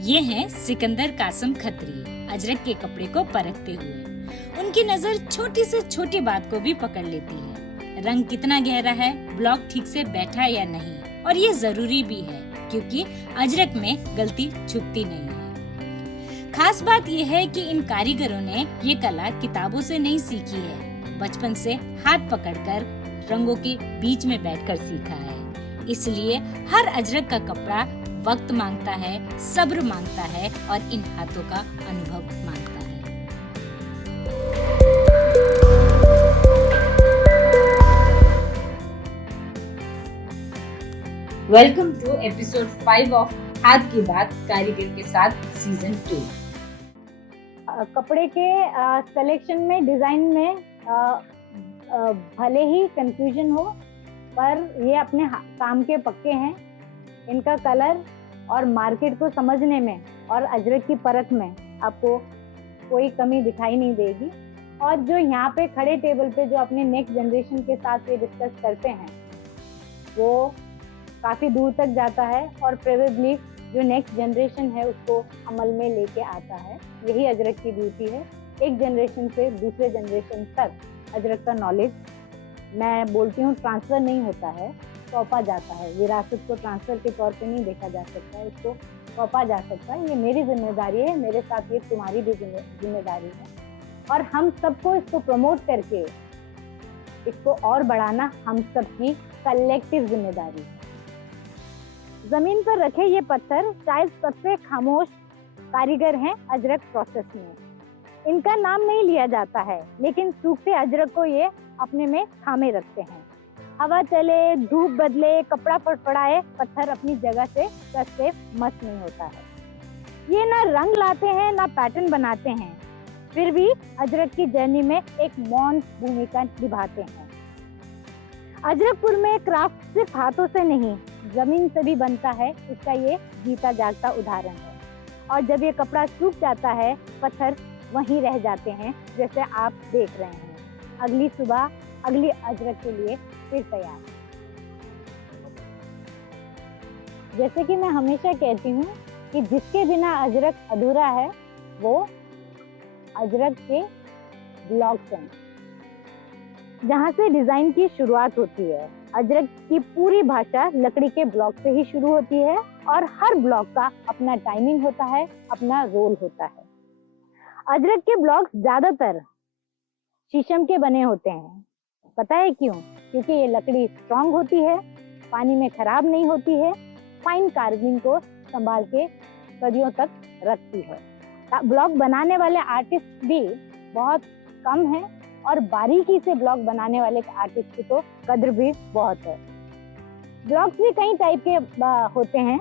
ये हैं सिकंदर कासम खत्री, अजरक के कपड़े को परखते हुए। उनकी नजर छोटी से छोटी बात को भी पकड़ लेती है। रंग कितना गहरा है, ब्लॉक ठीक से बैठा या नहीं, और ये जरूरी भी है क्योंकि अजरक में गलती छुपती नहीं है। खास बात यह है कि इन कारीगरों ने ये कला किताबों से नहीं सीखी है, बचपन से हाथ पकड़कर रंगों के बीच में बैठकर सीखा है। इसलिए हर अजरक का कपड़ा वक्त मांगता है, सब्र मांगता है और इन हाथों का अनुभव मांगता है। वेलकम टू एपिसोड 5 ऑफ हाथ की बात कारीगर के साथ सीजन 2। कपड़े के सिलेक्शन में, डिजाइन में भले ही कंफ्यूजन हो, पर ये अपने काम के पक्के हैं। इनका कलर और मार्केट को समझने में और अजरक की परख में आपको कोई कमी दिखाई नहीं देगी। और जो यहाँ पे खड़े टेबल पे जो अपने नेक्स्ट जनरेशन के साथ ये डिस्कस करते हैं, वो काफ़ी दूर तक जाता है और प्रोबेबली जो नेक्स्ट जनरेशन है उसको अमल में लेके आता है। यही अजरक की ब्यूटी है। एक जनरेशन से दूसरे जनरेशन तक अजरक का नॉलेज, मैं बोलती हूँ, ट्रांसफ़र नहीं होता है, सौंपा जाता है। विरासत को ट्रांसफ़र के तौर पे नहीं देखा जा सकता है, इसको सौंपा जा सकता है। ये मेरी जिम्मेदारी है, मेरे साथ ये तुम्हारी भी जिम्मेदारी है, और हम सबको इसको प्रमोट करके इसको और बढ़ाना हम सबकी कलेक्टिव जिम्मेदारी है। जमीन पर रखे ये पत्थर शायद सबसे खामोश कारीगर हैं अजरक प्रोसेस में। इनका नाम नहीं लिया जाता है, लेकिन सूखते अजरक को ये अपने में थामे रखते हैं। हवा चले, धूप बदले, कपड़ा फड़फड़ाए, पत्थर अपनी जगह से कसते मस नहीं होता है। ये ना रंग लाते हैं ना पैटर्न बनाते हैं, फिर भी अजरक की जर्नी में एक मौन भूमिका निभाते हैं। अजरकपुर में क्राफ्ट सिर्फ हाथों से नहीं, जमीन से भी बनता है, इसका ये जीता जागता उदाहरण है। और जब ये कपड़ा सूख जाता है, पत्थर वहीं रह जाते हैं, जैसे आप देख रहे हैं। अगली सुबह अगली अजरक के लिए फिर तैयार। जैसे कि मैं हमेशा कहती हूँ कि जिसके बिना अजरक अधूरा है, वो अजरक के ब्लॉक्स हैं, जहाँ से डिजाइन की शुरुआत होती है। अजरक की पूरी भाषा लकड़ी के ब्लॉक से ही शुरू होती है, और हर ब्लॉक का अपना टाइमिंग होता है, अपना रोल होता है। अजरक के ब्लॉक्स ज्यादातर शीशम के बने होते हैं। पता है क्यों? क्योंकि ये लकड़ी स्ट्रांग होती है, पानी में खराब नहीं होती है, फाइन कार्विंग को संभाल के सदियों तक रखती है। ब्लॉक बनाने वाले आर्टिस्ट भी बहुत कम हैं, और बारीकी से ब्लॉक बनाने वाले आर्टिस्ट की तो कद्र भी बहुत है। ब्लॉक्स भी कई टाइप के होते हैं।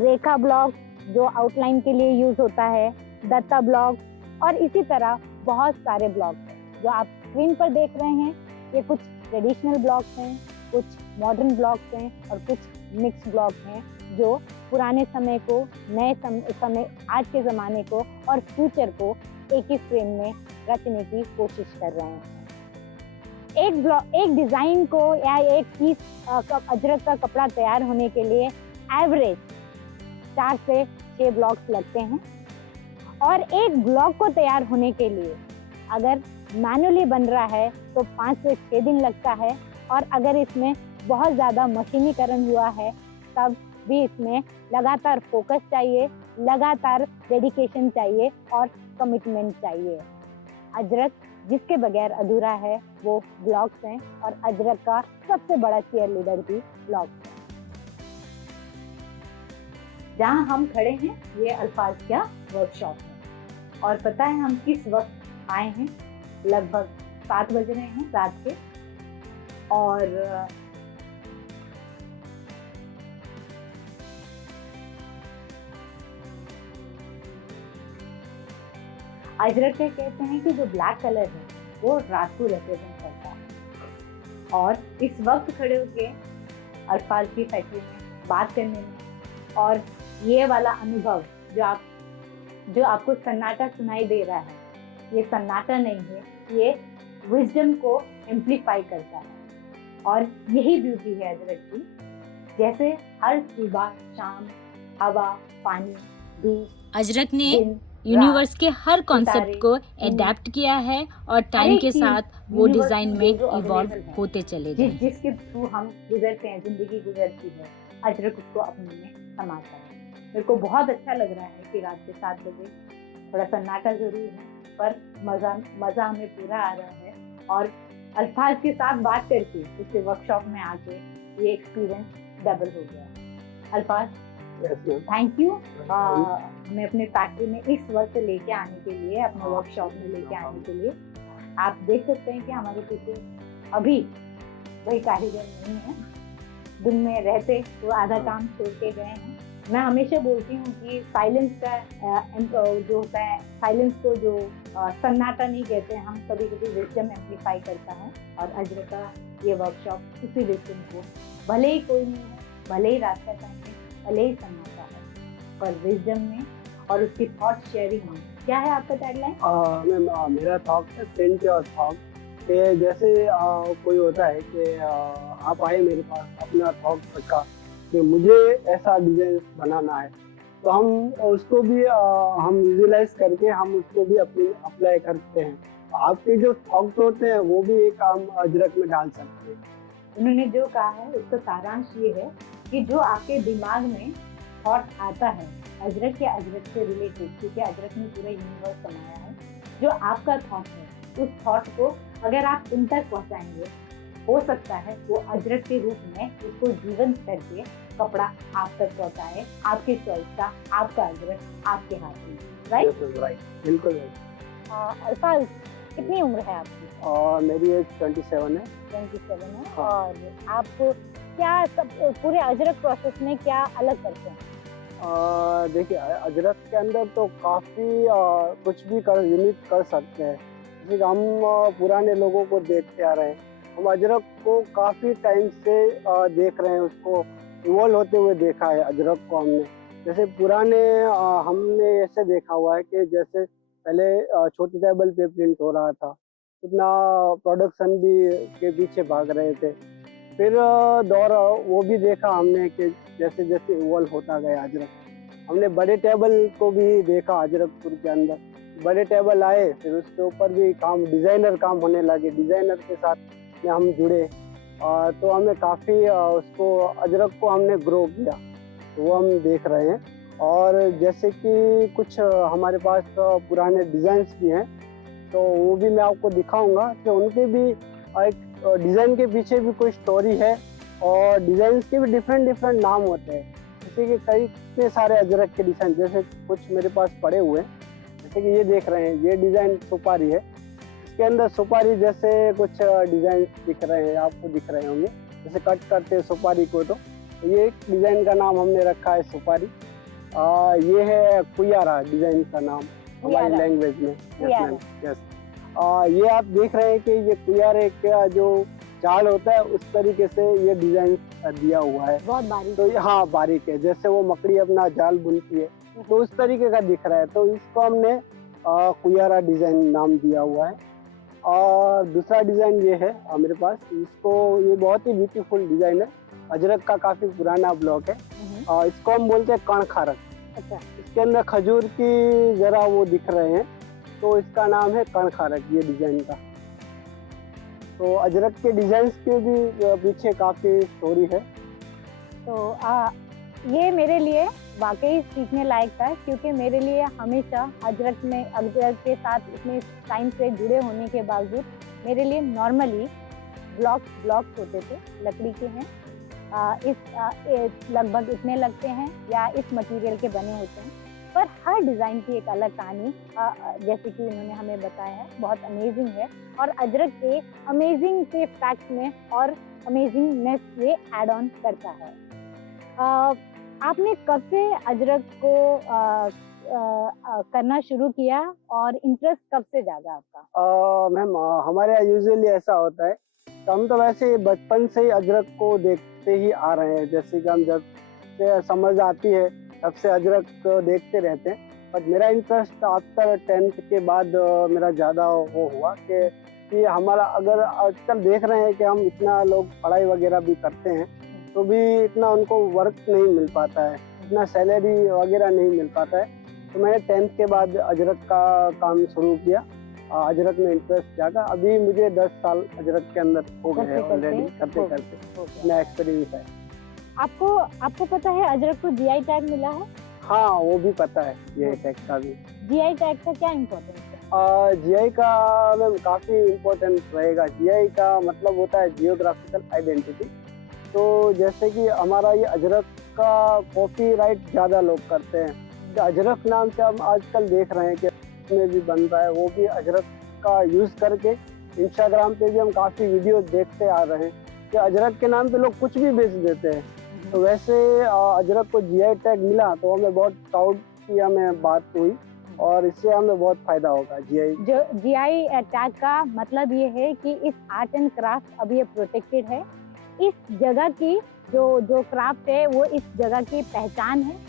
रेखा ब्लॉक जो आउटलाइन के लिए यूज होता है, दत्ता ब्लॉक, और इसी तरह बहुत सारे ब्लॉक हैं जो आप स्क्रीन पर देख रहे हैं। ये कुछ ट्रेडिशनल ब्लॉक्स हैं, कुछ मॉडर्न ब्लॉक्स हैं, और कुछ मिक्स ब्लॉक हैं जो पुराने समय को, नए समय, आज के ज़माने को और फ्यूचर को एक ही फ्रेम में रचने की कोशिश कर रहे हैं। एक डिज़ाइन को या एक पीस अजरक का कपड़ा तैयार होने के लिए एवरेज 4 से 6 ब्लॉक्स लगते हैं, और एक ब्लॉक को तैयार होने के लिए अगर मैनुअली बन रहा है तो 5 से 6 दिन लगता है, और अगर इसमें बहुत ज़्यादा मशीनीकरण हुआ है तब भी इसमें लगातार फोकस चाहिए, लगातार डेडिकेशन चाहिए और कमिटमेंट चाहिए। अजरक जिसके बगैर अधूरा है वो ब्लॉक्स हैं, और अजरक का सबसे बड़ा चीयर लीडर भी ब्लॉक्स है। जहाँ हम खड़े हैं ये अल्फाज क्या वर्कशॉप है, और पता है हम किस वक्त आए हैं? लगभग 7 बज रहे हैं रात के, और अजरक के कहते हैं कि जो ब्लैक कलर है वो रात को रिप्रेजेंट करता है, और इस वक्त खड़े होके अल्फाज की फैक्ट्री में बात करने में, और ये वाला अनुभव जो आपको सन्नाटा सुनाई दे रहा है, ये सन्नाटा नहीं है, ये विजडम को एम्प्लीफाई करता है। और यही ब्यूटी है अजरक की। जैसे हर सुबह शाम हवा, पानी, धूप, अजरक ने दिन, यूनिवर्स के हर कॉन्सेप्ट सितारे, को धूप, एडेप्ट किया है और हर टाइम एक के चीज साथ वो यूनिवर्स डिजाइन में में जो इवॉल्व अवेलेबल है, होते चले गए हैं। जिसके थ्रू हम गुजरते हैं, जिंदगी गुजरती है, अजरक उसको अपने में समाता है। मेरे को बहुत अच्छा लग रहा है कि रात के 7 बजे थोड़ा सन्नाटा जरूर है, पर मजा हमें पूरा आ रहा है। और अल्फाज के साथ बात करके उसके वर्कशॉप में आके ये एक्सपीरियंस डबल हो गया। अल्फाज, थैंक यू हमें अपने फैक्ट्री में इस वक्त लेके आने के लिए, अपने वर्कशॉप में लेके आने के लिए। आप देख सकते हैं कि हमारे पीछे अभी वही कारीगर नहीं है, दिन में रहते तो आधा काम छोड़ के गए हैं। मैं हमेशा बोलती हूँ कि साइलेंस का जो होता है, साइलेंस को जो सन्नाटा नहीं कहते हैं, हम कभी कभी विजडम एम्पलीफाई करता है। और अजरक का ये वर्कशॉप उसी विजडम को, भले ही कोई नहीं है, भले ही रात का टाइम है, भले ही सन्नाटा है, पर विजडम में और उसकी थॉट शेयरिंग में। क्या है आपका टैगलाइन? मैम, मेरा थॉट है प्रिंट योर थॉट। कि जैसे कोई होता है कि आप आए मेरे पास, अपना थॉट रखा कि मुझे ऐसा डिजाइन बनाना है, तो हम उसको भी हम विजुलाइज करके हम उसको भी अपनी अप्लाई करते हैं। आपके जो थॉट होते हैं वो भी एक हम अजरक में डाल सकते हैं। उन्होंने जो कहा है उसका सारांश ये है कि जो आपके दिमाग में थॉट आता है अजरक या अजरक से रिलेटेड, क्योंकि अजरक में पूरा यूनिवर्स समाया है, जो आपका थॉट है उस थॉट को अगर आप इन तक पहुंचाएंगे, हो सकता है वो अजरक के रूप में उसको जीवंत करके कपड़ा आप तक पहुंचाए, आपके चॉइस का, आपका अजरक आपके हाथ में। राइट? राइट, बिल्कुल राइट। अल्फाज, कितनी उम्र है आपकी? और मेरी एज 27 है। 27 है। हाँ। और आप क्या सब पूरे अजरक प्रोसेस में क्या अलग करते हैं? देखिए, अजरक के अंदर तो काफ़ी कुछ भी यूनिक कर सकते हैं। जैसे कि हम पुराने लोगों को देखते आ रहे हैं, हम अजरक को काफ़ी टाइम से देख रहे हैं, उसको इवॉल्व होते हुए देखा है अजरक को हमने। जैसे पुराने हमने ऐसे देखा हुआ है कि जैसे पहले छोटी टेबल पे प्रिंट हो रहा था, उतना प्रोडक्शन भी के पीछे भाग रहे थे। फिर दौर वो भी देखा हमने कि जैसे जैसे इवॉल्व होता गया अजरक, हमने बड़े टेबल को भी देखा अजरकपुर के अंदर। बड़े टेबल आए, फिर उसके ऊपर भी काम, डिज़ाइनर काम होने लगे, डिज़ाइनर के साथ में हम जुड़े, तो हमें काफ़ी उसको अजरक को हमने ग्रो किया, तो वो हम देख रहे हैं। और जैसे कि कुछ हमारे पास पुराने डिज़ाइंस भी हैं, तो वो भी मैं आपको दिखाऊंगा कि उनके भी एक डिज़ाइन के पीछे भी कोई स्टोरी है, और डिज़ाइन के भी डिफरेंट नाम होते हैं। जैसे कि कई इतने सारे अजरक के डिज़ाइन, जैसे कुछ मेरे पास पड़े हुए हैं, जैसे कि ये देख रहे हैं, ये डिज़ाइन सुपारी है। इसके अंदर सुपारी जैसे कुछ डिज़ाइन दिख रहे हैं, आपको दिख रहे होंगे, जैसे कट करते हैं सुपारी को, तो ये डिज़ाइन का नाम हमने रखा है सुपारी। ये है कुयारा डिज़ाइन का नाम हमारी लैंग्वेज में। यस। ये आप देख रहे हैं कि ये कुयारे का जो जाल होता है उस तरीके से ये डिजाइन दिया हुआ है, बहुत बारीक। तो हाँ, बारीक है, जैसे वो मकड़ी अपना जाल बुनती है, तो उस तरीके का दिख रहा है, तो इसको हमने कुयारा डिजाइन नाम दिया हुआ है। और दूसरा डिजाइन ये है मेरे पास, इसको, ये बहुत ही ब्यूटीफुल डिजाइन है, अजरक का काफी पुराना ब्लॉक है, इसको हम बोलते हैं कण खारक। अच्छा। इसके अंदर खजूर की जरा वो दिख रहे हैं, तो इसका नाम है कण खारक, ये डिजाइन का। तो अजरक के डिजाइन के भी पीछे काफी स्टोरी है। तो ये मेरे लिए वाकई सीखने लायक था, क्योंकि मेरे लिए हमेशा अजरक के साथ इतने टाइम से जुड़े होने के बावजूद मेरे लिए नॉर्मली ब्लॉक्स होते थे, लकड़ी के हैं, लगभग इतने लगते हैं या इस मटेरियल के बने होते हैं, पर हर डिज़ाइन की एक अलग कहानी, जैसे कि उन्होंने हमें बताया है, बहुत अमेजिंग है। और अजरक के अमेजिंग के फैक्ट में और अमेजिंगनेस ये ऐड ऑन करता है। आपने कब से अजरक को करना शुरू किया और इंटरेस्ट कब से जागा आपका? मैम, हमारे यहाँ यूजुअली ऐसा होता है, तो हम तो वैसे बचपन से ही अजरक को देखते ही आ रहे हैं, जैसे कि हम जब से समझ आती है तब से अजरक देखते रहते हैं। पर मेरा इंटरेस्ट आफ्टर 10th के बाद मेरा ज़्यादा वो हुआ कि हमारा, अगर आजकल देख रहे हैं कि हम इतना लोग पढ़ाई वगैरह भी करते हैं, तो भी इतना उनको वर्क नहीं मिल पाता है, इतना सैलरी वगैरह नहीं मिल पाता है, तो मैंने 10th के बाद अजरक का काम शुरू किया। अजरक में इंटरेस्ट जागा। अभी मुझे 10 साल अजरक के अंदर हो गए हैं ऑलरेडी, करते करते इतना एक्सपीरियंस है। आपको पता है अजरक को जीआई टैग मिला है? हाँ, वो भी पता है, ये टैग का भी। जीआई टैग का क्या इम्पोर्टेंस है? जीआई का मैम काफ़ी इम्पोर्टेंट रहेगा। जीआई का मतलब होता है जियोग्राफिकल आइडेंटिटी। तो जैसे कि हमारा ये अजरक का कॉपीराइट ज़्यादा लोग करते हैं। तो अजरक नाम से हम आजकल देख रहे हैं कि में भी बन रहा है, वो भी अजरक का यूज़ करके इंस्टाग्राम पे भी हम काफ़ी वीडियो देखते आ रहे हैं कि अजरक के नाम पे लोग कुछ भी बेच देते हैं। तो वैसे अजरक को जीआई टैग मिला तो हमें बहुत प्राउड की हमें बात हुई और इससे हमें बहुत फायदा होगा। जीआई टैग का मतलब ये है कि इस आर्ट एंड क्राफ्ट अब ये प्रोटेक्टेड है। इस जगह की जो क्राफ्ट है वो इस जगह की पहचान है।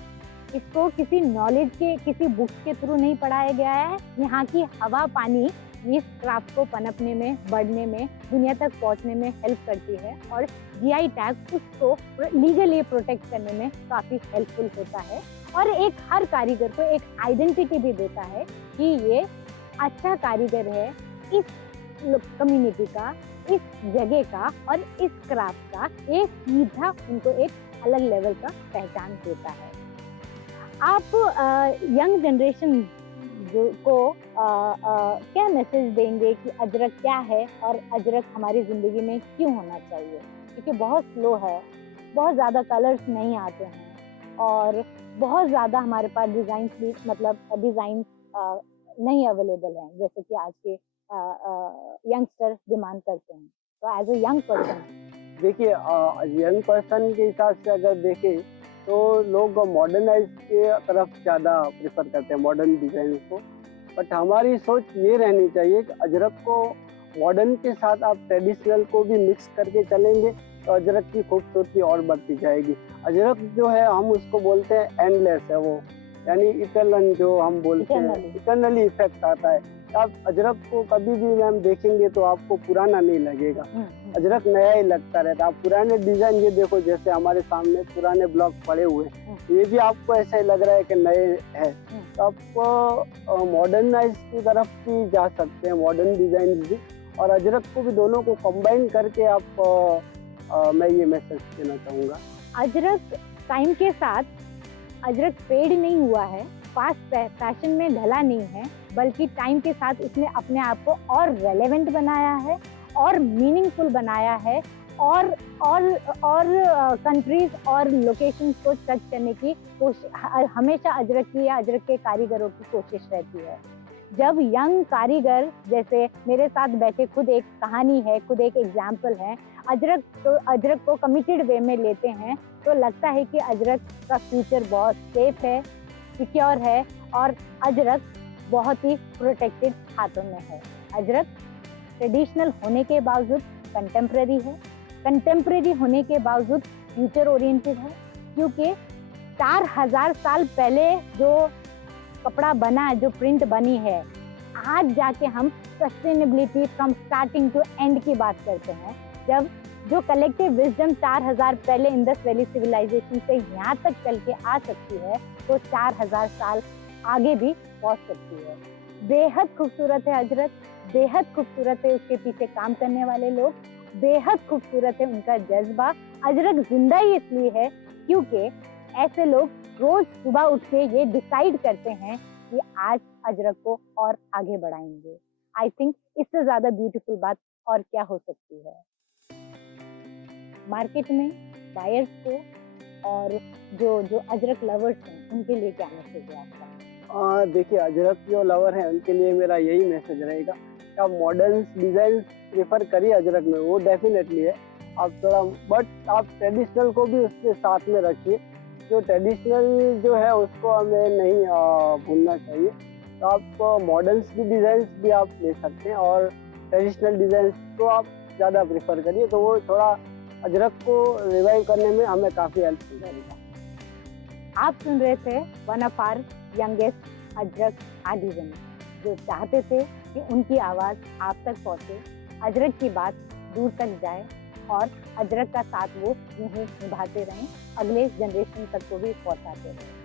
इसको किसी नॉलेज के, किसी बुक्स के थ्रू नहीं पढ़ाया गया है। यहाँ की हवा पानी इस क्राफ्ट को पनपने में, बढ़ने में, दुनिया तक पहुँचने में हेल्प करती है और जीआई टैग उसको लीगली प्रोटेक्ट करने में काफ़ी हेल्पफुल होता है और एक हर कारीगर को एक आइडेंटिटी भी देता है कि ये अच्छा कारीगर है इस कम्युनिटी का, इस जगह का और इस क्राफ्ट का। एक सीधा उनको एक अलग लेवल का पहचान देता है। आप यंग जनरेशन को क्या मैसेज देंगे कि अजरक क्या है और अजरक हमारी ज़िंदगी में क्यों होना चाहिए? क्योंकि बहुत स्लो है, बहुत ज़्यादा कलर्स नहीं आते हैं और बहुत ज़्यादा हमारे पास डिज़ाइन भी, मतलब डिज़ाइन नहीं अवेलेबल हैं जैसे कि आज के यंगस्टर डिमांड करते हैं। तो एज ए यंग पर्सन, देखिए यंग पर्सन के हिसाब से अगर देखें तो लोग मॉडर्नाइज के तरफ ज़्यादा प्रेफर करते हैं, मॉडर्न डिज़ाइन को। बट हमारी सोच ये रहनी चाहिए कि अजरक को मॉडर्न के साथ आप ट्रेडिशनल को भी मिक्स करके चलेंगे तो अजरक की खूबसूरती और बढ़ती जाएगी। अजरक जो है हम उसको बोलते हैं एंडलेस है, वो यानी इटर्नल जो हम बोलते हैं, इटर्नली इफेक्ट आता है। आप अजरक को कभी भी मैम देखेंगे तो आपको पुराना नहीं लगेगा, अजरक नया ही लगता रहता है। आप पुराने डिजाइन ये देखो, जैसे हमारे सामने पुराने ब्लॉक पड़े हुए हैं, ये भी आपको ऐसा ही लग रहा है कि नए हैं। तो आप मॉडर्नाइज की तरफ भी जा सकते हैं, मॉडर्न डिजाइन भी और अजरक को भी, दोनों को कंबाइन करके आप मैं ये मैसेज देना चाहूँगा। अजरक टाइम के साथ अजरक फेड नहीं हुआ है, फास्ट फैशन में ढला नहीं है, बल्कि टाइम के साथ इसने अपने आप को और रेलेवेंट बनाया है और मीनिंगफुल बनाया है और कंट्रीज और लोकेशंस को टच करने की कोशिश हमेशा अजरक की या अजरक के कारीगरों की कोशिश रहती है। जब यंग कारीगर, जैसे मेरे साथ बैठे, खुद एक कहानी है, खुद एक एग्जाम्पल है, अजरक को कमिटेड वे में लेते हैं तो लगता है कि अजरक का फ्यूचर बहुत सेफ है, सिक्योर है और अजरक बहुत ही प्रोटेक्टेड हाथों में है। अजरक ट्रेडिशनल होने के बावजूद कंटेम्प्रेरी है, कंटेम्प्रेरी होने के बावजूद फ्यूचर ओरिएंटेड है, क्योंकि 4000 साल पहले जो कपड़ा बना, जो प्रिंट बनी है, आज जाके हम sustainability from starting to end की बात करते हैं। जब जो कलेक्टिव विजडम 4000 पहले इंडस वैली सिविलाइजेशन से यहाँ तक चल के आ सकती है तो 4000 साल आगे भी पहुँच सकती है। बेहद खूबसूरत है अजरक, बेहद खूबसूरत है उसके पीछे काम करने वाले लोग, बेहद खूबसूरत है उनका जज्बा। अजरक जिंदा ही इसलिए है क्योंकि ऐसे लोग रोज सुबह उठ के ये डिसाइड करते हैं कि आज अजरक को और आगे बढ़ाएंगे। आई थिंक इससे ज्यादा ब्यूटीफुल बात और क्या हो सकती है। मार्केट में बायर्स को और जो अजरक लवर्स हैं उनके लिए क्या मैसेज है आपका? देखिए, अजरक जो लवर हैं उनके लिए मेरा यही मैसेज रहेगा कि आप मॉडर्न डिजाइन प्रेफर करिए अजरक में, वो डेफिनेटली है। आप थोड़ा, बट आप ट्रेडिशनल को भी उसके साथ में रखिए। जो ट्रेडिशनल जो है उसको हमें नहीं भूलना चाहिए। तो आप मॉडर्न भी डिज़ाइंस भी आप ले सकते हैं और ट्रेडिशनल डिज़ाइंस को आप ज़्यादा प्रेफर करिए, तो वो थोड़ा अजरक को रिवाइव करने में हमें काफ़ी हेल्पफुल रहेगा। आप सुन रहे थे one of our youngest ajrakh artisan, जो चाहते थे कि उनकी आवाज़ आप तक पहुँचे, अजरक की बात दूर तक जाए और अजरक का साथ वो यूं ही निभाते रहें, अगले जनरेशन तक को भी पहुंचाते रहें।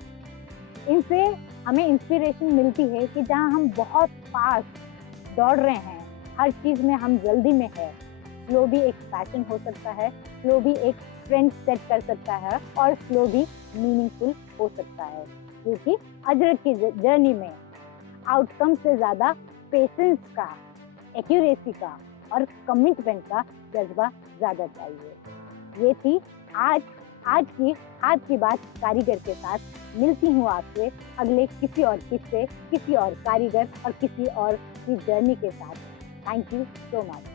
इनसे हमें इंस्पिरेशन मिलती है कि जहाँ हम बहुत फास्ट दौड़ रहे हैं, हर चीज़ में हम जल्दी में है, स्लो भी एक पैशन हो सकता है, स्लो भी एक ट्रेंड सेट कर सकता है और स्लो भी मीनिंगफुल हो सकता है, क्योंकि अजरक की जर्नी में आउटकम से ज़्यादा पेशेंस का, एक्यूरेसी का और कमिटमेंट का जज्बा ज़्यादा चाहिए। ये थी आज की हाथ की बात कारीगर के साथ। मिलती हूँ आपसे अगले किसी और किस्से, किसी और कारीगर और किसी और की जर्नी के साथ। Thank you so much.